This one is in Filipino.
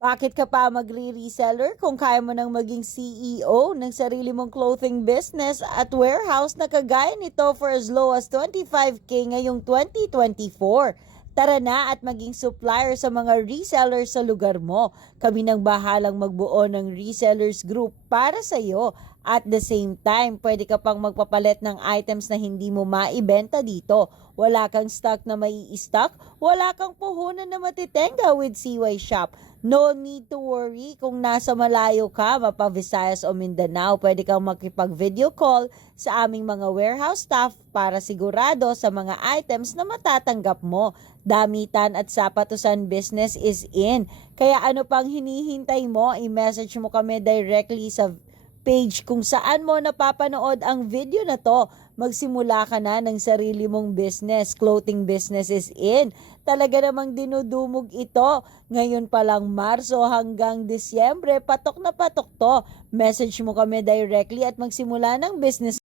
Bakit ka pa magre-reseller kung kaya mo nang maging CEO ng sarili mong clothing business at warehouse na kagaya nito for as low as 25K ngayong 2024? Tara na at maging supplier sa mga resellers sa lugar mo. Kami nang bahalang magbuo ng resellers group para sa iyo. At the same time, pwede ka pang magpapalit ng items na hindi mo maibenta dito. Wala kang stock na mai-stock, wala kang puhunan na matitenga with CY Shop. No need to worry kung nasa malayo ka, mapa Visayas o Mindanao, pwede kang makipag-video call sa aming mga warehouse staff para sigurado sa mga items na matatanggap mo. Damitan at sapatusan business is in. Kaya ano pang hinihintay mo, i-message mo kami directly sa page kung saan mo napapanood ang video na to. Magsimula ka na ng sarili mong business. Clothing business is in. Talaga namang dinudumog ito. Ngayon pa lang Marso hanggang Disyembre, patok na patok to. Message mo kami directly at magsimula ng business